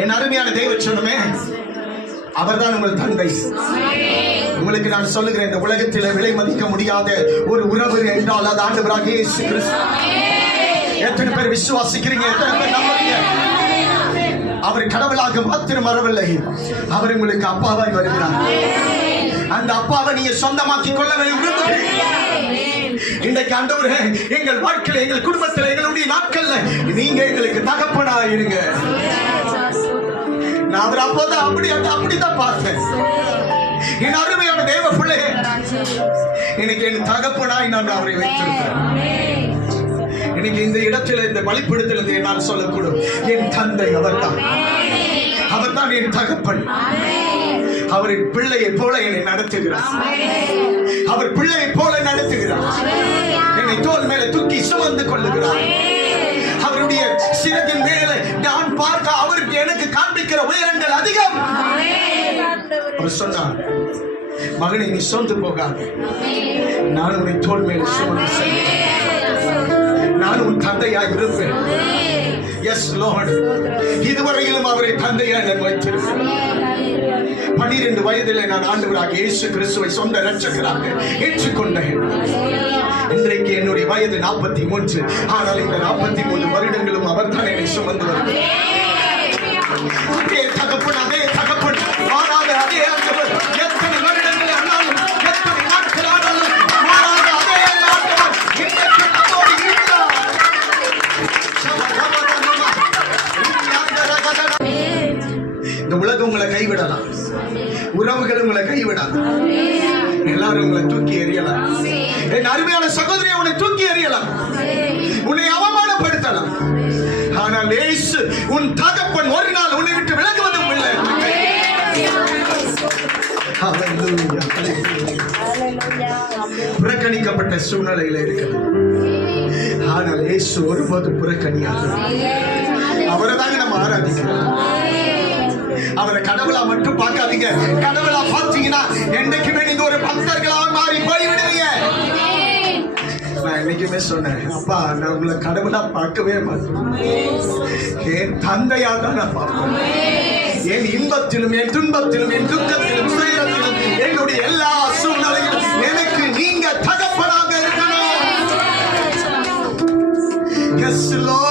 என் அருமையான தெய்வ சொன்னமே, அவர்தான் உங்கள் தந்தை. உங்களுக்கு நான் சொல்லுகிறேன், இந்த உலகத்தில் விலை மதிக்க முடியாத ஒரு உறவு என்றால் அது ஆண்டவராகிய இயேசு கிறிஸ்து. எத்தனை பேர் விசுவாசிக்கிறீங்க? எத்தனை பேர் நம்புறீங்க? அவர் கடவுளாக மாத்திரம் வரவில்லை, அவர் உங்களுக்கு அப்பாவாய் வருகிறார். அந்த அப்பாவை நீங்க சொந்தமாக்கி கொள்ள விரும்புகிறேன். இன்றைக்கு ஆண்டவரே, எங்கள் வாழ்க்கையில, எங்கள் குடும்பத்தில், எங்களுடைய நாட்கள்ல நீங்க எங்களுக்கு தகப்பனா இருங்க. நான் அவர் அப்போதான் அப்படிதான் பார்த்தேன். என் அருமையான தேவ பிள்ளையே, இன்னைக்கு என் தகப்பனாய் நான் அவரை வைத்திருக்கிறேன். இன்னைக்கு இந்த இடத்துல, இந்த வழிபடுத்தல் என்னால் சொல்லக்கூடும், என் தந்தை அவர்தான். அவர்தான் என் தகப்பன். அவரின் பிள்ளையை போல என்னை நடத்துகிறார். அவர் பிள்ளையை போல நடத்துகிறார். என்னை தோள் மேல தூக்கி சுமந்து கொள்ளுகிறார். அவருடைய சிறகின் மேலே நான் பார்க்க அவருக்கு எனக்கு காண்பிக்கிற உயரங்கள் அதிகம். அவர் சொன்னார், மகனை நீ சோர்ந்து போகாது, நான் உன்னை தோள் மேல சுமந்து செல்வேன். நான் உன் தந்தையாய் இருப்பேன். Yes lord. இதுவரையிலும் அவரை தந்தையாய் நான் வைத்திருப்பேன். 12 வயதில் நான் ஆண்டவராக இயேசு கிறிஸ்துவை சொந்த இரட்சகராக ஏற்றுக்கொண்டேன். இன்றைக்கு என்னுடைய வயது 43. ஆனால் இந்த 43 வருடங்களும் அவர் தான் என்னை சுமந்து வருகிறார். அதே தகப்பன், அதே தகப்பன், மாறாத அதே ஆண்டவர். எத்தனை வருடங்கள் ஆனாலும், எத்தனை நாட்கள் ஆனாலும் மாறாத அதே ஆண்டவர் இன்றைக்கு நம்மோடு இருக்கிறார். இந்த உலகம் உங்களை கைவிடலாம், உறவுகள் உங்களை கைவிடலாம், எல்லாரும் உங்களை தூக்கி எறியலாம். என் அருமையான சகோதரியை உன்னை தூக்கி எறியலாம், உன்னை அவமானப்படுத்தலாம். ஆனால் இயேசு உன் தகப்பன் ஒரு நாள் உன்னை விட்டு விலகுவதும் இல்லை. புறக்கணிக்கப்பட்ட சூழ்நிலையில இருக்கிறது, ஆனால் இயேசு ஒருபோது புறக்கணியாது. அவரை தாங்க நம்ம ஆராதிக்கிறோம். அவரை கடவுளா மட்டும் பார்க்காதீங்க. கடவுளா பார்த்தீங்கன்னா என்னைக்குமே நீங்க ஒரு பக்தர்களா மாறி போய்விடுவீங்க. நான் என்னைக்குமே சொன்னேன், அப்பா நான் உங்களை கடவுளா பார்க்கவே மாட்டேன், என் தந்தையா தான் நான் பார்ப்பேன். என் இன்பத்திலும், என் துன்பத்திலும், என் துக்கத்திலும், துயரத்திலும், என்னுடைய எல்லா சூழ்நிலையிலும் எனக்கு நீங்க தகப்பனாக இருக்கணும். Yes Lord.